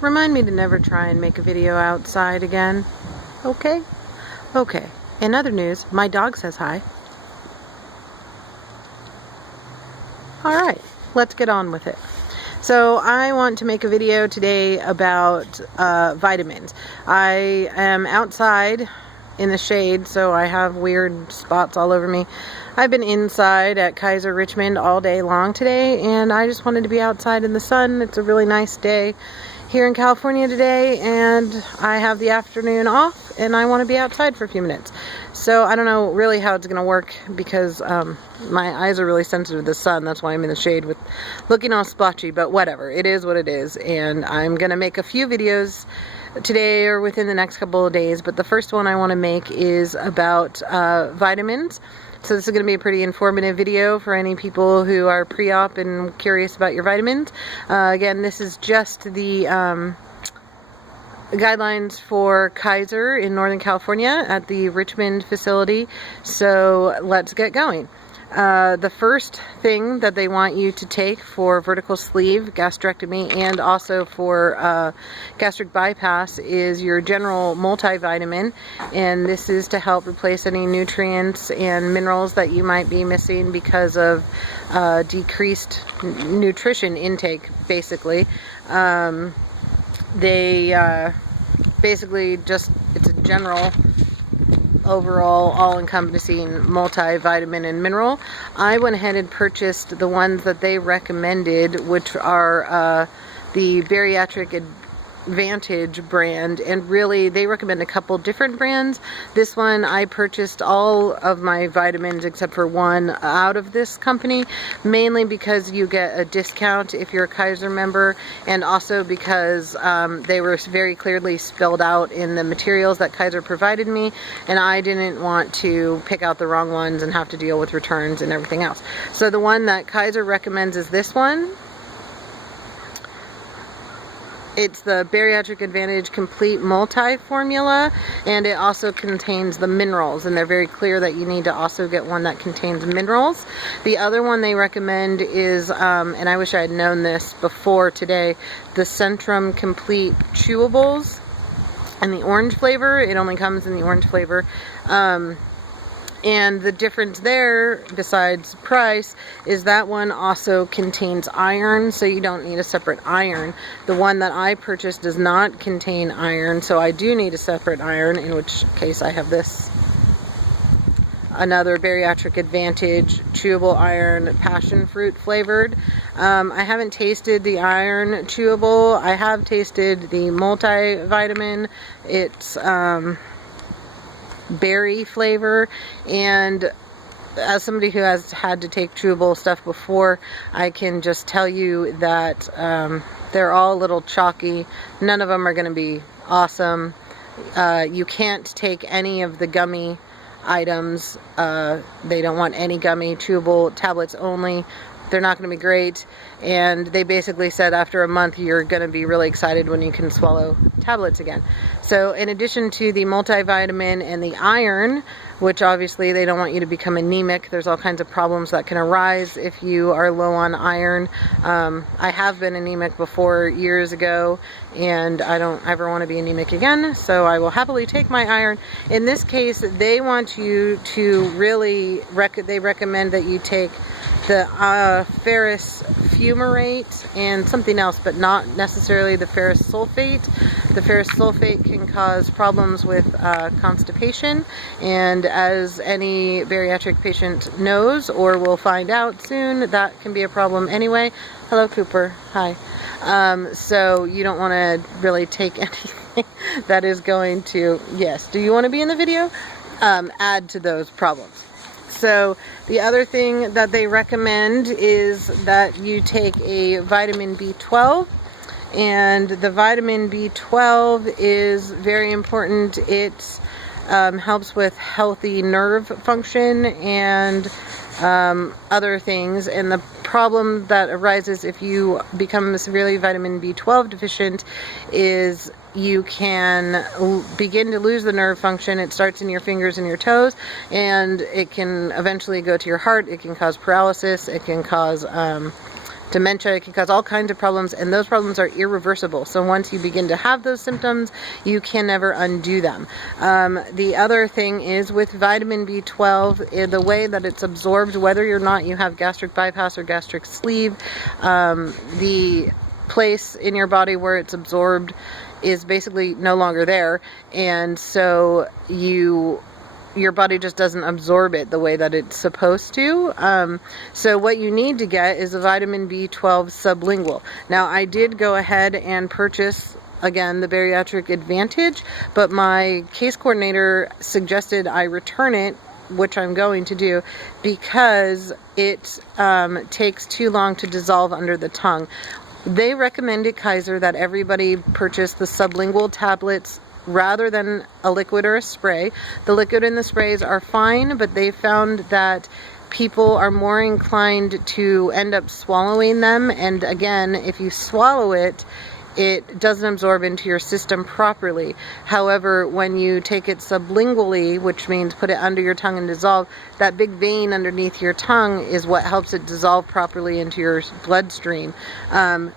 remind me to never try and make a video outside again. Okay? Okay. In other news, my dog says hi. Alright, let's get on with it. So I want to make a video today about vitamins. I am outside in the shade, so I have weird spots all over me. I've been inside at Kaiser Richmond all day long today, and I just wanted to be outside in the sun. It's a really nice day here in California today, and I have the afternoon off, and I want to be outside for a few minutes. So I don't know really how it's going to work because my eyes are really sensitive to the sun. That's why I'm in the shade with looking all splotchy, but whatever. It is what it is, and I'm going to make a few videos today or within the next couple of days, but the first one I want to make is about vitamins. So this is going to be a pretty informative video for any people who are pre-op and curious about your vitamins. Again, this is just the guidelines for Kaiser in Northern California at the Richmond facility. So let's get going. The first thing that they want you to take for vertical sleeve gastrectomy and also for gastric bypass is your general multivitamin, and this is to help replace any nutrients and minerals that you might be missing because of decreased nutrition intake, basically. Basically just, it's a general overall all-encompassing multivitamin and mineral. I went ahead and purchased the ones that they recommended, which are the Bariatric Advantage brand, and really they recommend a couple different brands. This one I purchased all of my vitamins except for one out of this company, mainly because you get a discount if you're a Kaiser member, and also because they were very clearly spelled out in the materials that Kaiser provided me, and I didn't want to pick out the wrong ones and have to deal with returns and everything else. So the one that Kaiser recommends is this one. It's the Bariatric Advantage Complete Multi-Formula, and it also contains the minerals, and they're very clear that you need to also get one that contains minerals. The other one they recommend is, and I wish I had known this before today, the Centrum Complete Chewables and the orange flavor. It only comes in the orange flavor. And the difference there, besides price, is that one also contains iron, so you don't need a separate iron. The one that I purchased does not contain iron, so I do need a separate iron, in which case I have this. Another Bariatric Advantage Chewable Iron Passion Fruit flavored. I haven't tasted the iron chewable. I have tasted the multivitamin. It's berry flavor, and as somebody who has had to take chewable stuff before, I can just tell you that they're all a little chalky. None of them are going to be awesome. You can't take any of the gummy items. They don't want any gummy, chewable tablets only. They're not going to be great, and they basically said after a month you're going to be really excited when you can swallow tablets again. So in addition to the multivitamin and the iron, which obviously they don't want you to become anemic, there's all kinds of problems that can arise if you are low on iron. I have been anemic before years ago, and I don't ever want to be anemic again, so I will happily take my iron. In this case, they want you to really, they recommend that you take the ferrous fumarate and something else, but not necessarily the ferrous sulfate. The ferrous sulfate can cause problems with constipation, and as any bariatric patient knows or will find out soon, that can be a problem anyway. Hello, Cooper. Hi. So you don't want to really take anything that is going to, yes, do you want to be in the video? Add to those problems. So the other thing that they recommend is that you take a vitamin B12, and the vitamin B12 is very important. It helps with healthy nerve function and other things, and the problem that arises if you become severely vitamin B12 deficient is you can begin to lose the nerve function. It starts in your fingers and your toes, and it can eventually go to your heart. It can cause paralysis. It can cause dementia. It can cause all kinds of problems, and those problems are irreversible. So once you begin to have those symptoms, you can never undo them. The other thing is with vitamin B12, the way that it's absorbed, whether or not you have gastric bypass or gastric sleeve, the place in your body where it's absorbed is basically no longer there, and so your body just doesn't absorb it the way that it's supposed to. So what you need to get is a vitamin B12 sublingual. Now, I did go ahead and purchase, again, the Bariatric Advantage, but my case coordinator suggested I return it, which I'm going to do, because it takes too long to dissolve under the tongue. They recommended, Kaiser, that everybody purchase the sublingual tablets rather than a liquid or a spray. The liquid and the sprays are fine, but they found that people are more inclined to end up swallowing them, and again, if you swallow it, it doesn't absorb into your system properly. However, when you take it sublingually, which means put it under your tongue and dissolve, that big vein underneath your tongue is what helps it dissolve properly into your bloodstream.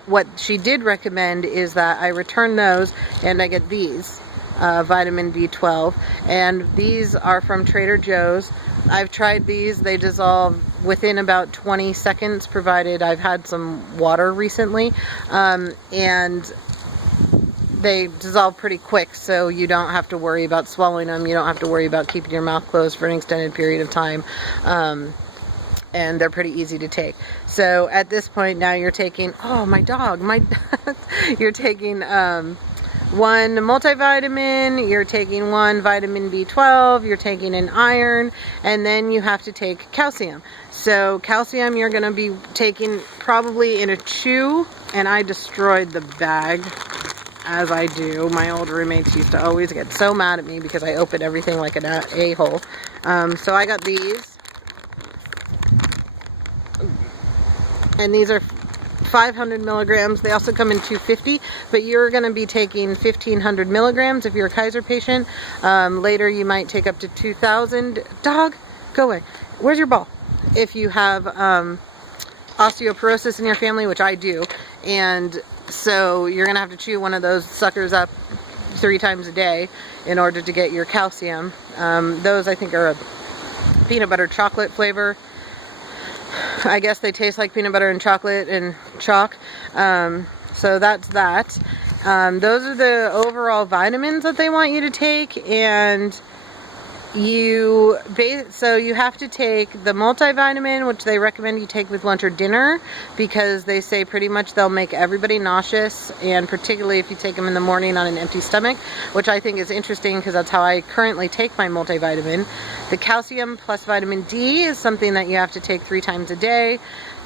What she did recommend is that I return those and I get these. Vitamin B12, and these are from Trader Joe's. I've tried these. They dissolve within about 20 seconds, provided I've had some water recently, and they dissolve pretty quick, so you don't have to worry about swallowing them. You don't have to worry about keeping your mouth closed for an extended period of time, and they're pretty easy to take. So at this point now you're taking, oh, my dog, you're taking one multivitamin, you're taking one vitamin B12, you're taking an iron, and then you have to take calcium. So calcium you're going to be taking probably in a chew, and I destroyed the bag, as I do. My old roommates used to always get so mad at me because I opened everything like an a-hole. So I got these, and these are 500 milligrams. They also come in 250, but you're going to be taking 1500 milligrams if you're a Kaiser patient. Later you might take up to 2000. Dog, go away. Where's your ball? If you have osteoporosis in your family, which I do, and so you're going to have to chew one of those suckers up 3 times a day in order to get your calcium. Those I think are a peanut butter chocolate flavor. I guess they taste like peanut butter and chocolate and chalk. So that's that. Those are the overall vitamins that they want you to take, and so you have to take the multivitamin, which they recommend you take with lunch or dinner, because they say pretty much they'll make everybody nauseous, and particularly if you take them in the morning on an empty stomach, which I think is interesting because that's how I currently take my multivitamin. The calcium plus vitamin D is something that you have to take 3 times a day.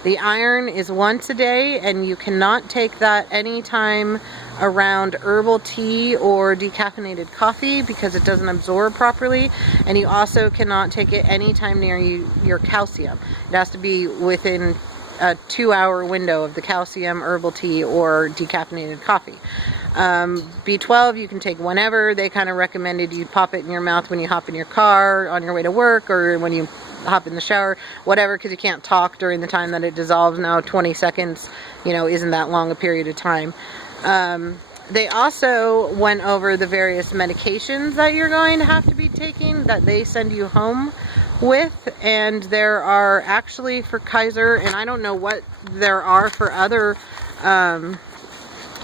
The iron is once a day, and you cannot take that anytime around herbal tea or decaffeinated coffee because it doesn't absorb properly. And you also cannot take it anytime near your calcium. It has to be within a 2-hour window of the calcium, herbal tea, or decaffeinated coffee. B12 you can take whenever. They kind of recommended you pop it in your mouth when you hop in your car on your way to work, or when you hop in the shower, whatever, because you can't talk during the time that it dissolves. Now 20 seconds, isn't that long a period of time. They also went over the various medications that you're going to have to be taking that they send you home with, and there are actually for Kaiser, and I don't know what there are for other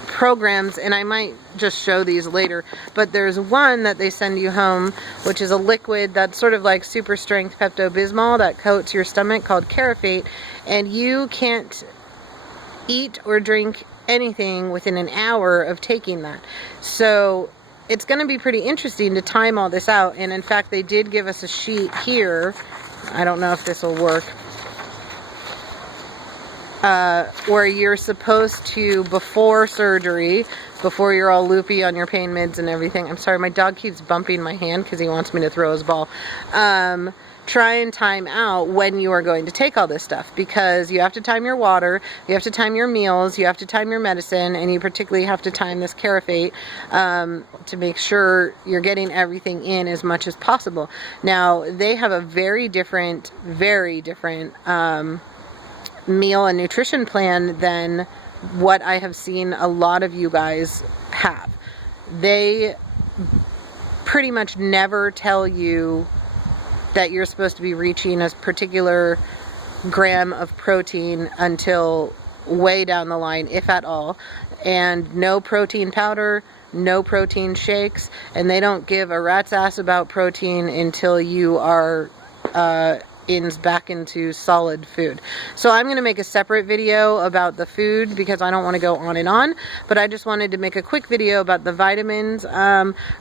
programs, and I might just show these later, but there's one that they send you home, which is a liquid that's sort of like super strength Pepto-Bismol that coats your stomach, called Carafate, and you can't eat or drink anything within an hour of taking that. So it's going to be pretty interesting to time all this out, and in fact they did give us a sheet here. I don't know if this will work. Where you're supposed to, before surgery, before you're all loopy on your pain meds and everything. I'm sorry, my dog keeps bumping my hand because he wants me to throw his ball. Try and time out when you are going to take all this stuff, because you have to time your water, you have to time your meals, you have to time your medicine, and you particularly have to time this Carafate to make sure you're getting everything in as much as possible. Now, they have a very different meal and nutrition plan than what I have seen a lot of you guys have. They pretty much never tell you that you're supposed to be reaching a particular gram of protein until way down the line, if at all. And no protein powder, no protein shakes, and they don't give a rat's ass about protein until you are back into solid food. So I'm going to make a separate video about the food because I don't want to go on and on, but I just wanted to make a quick video about the vitamins.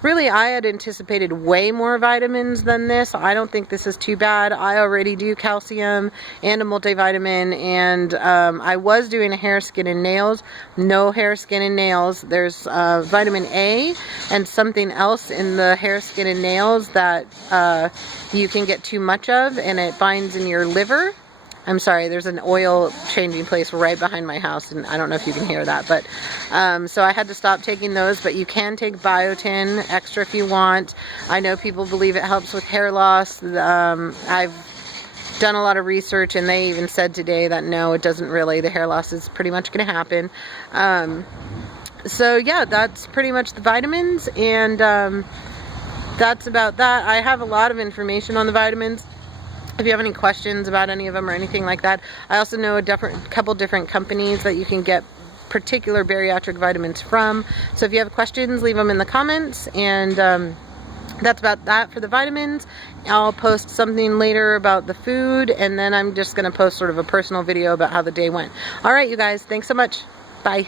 Really, I had anticipated way more vitamins than this. I don't think this is too bad. I already do calcium and a multivitamin, and I was doing a hair, skin, and nails. No hair, skin, and nails. There's vitamin A and something else in the hair, skin, and nails that you can get too much of, and it binds in your liver. I'm sorry, there's an oil changing place right behind my house, and I don't know if you can hear that, but so I had to stop taking those. But you can take biotin extra if you want. I know people believe it helps with hair loss. I've done a lot of research, and they even said today that no, it doesn't really. The hair loss is pretty much going to happen. So yeah, that's pretty much the vitamins, and that's about that. I have a lot of information on the vitamins. If you have any questions about any of them or anything like that. I also know a couple different companies that you can get particular bariatric vitamins from. So if you have questions, leave them in the comments. And that's about that for the vitamins. I'll post something later about the food, and then I'm just going to post sort of a personal video about how the day went. All right, you guys, thanks so much. Bye.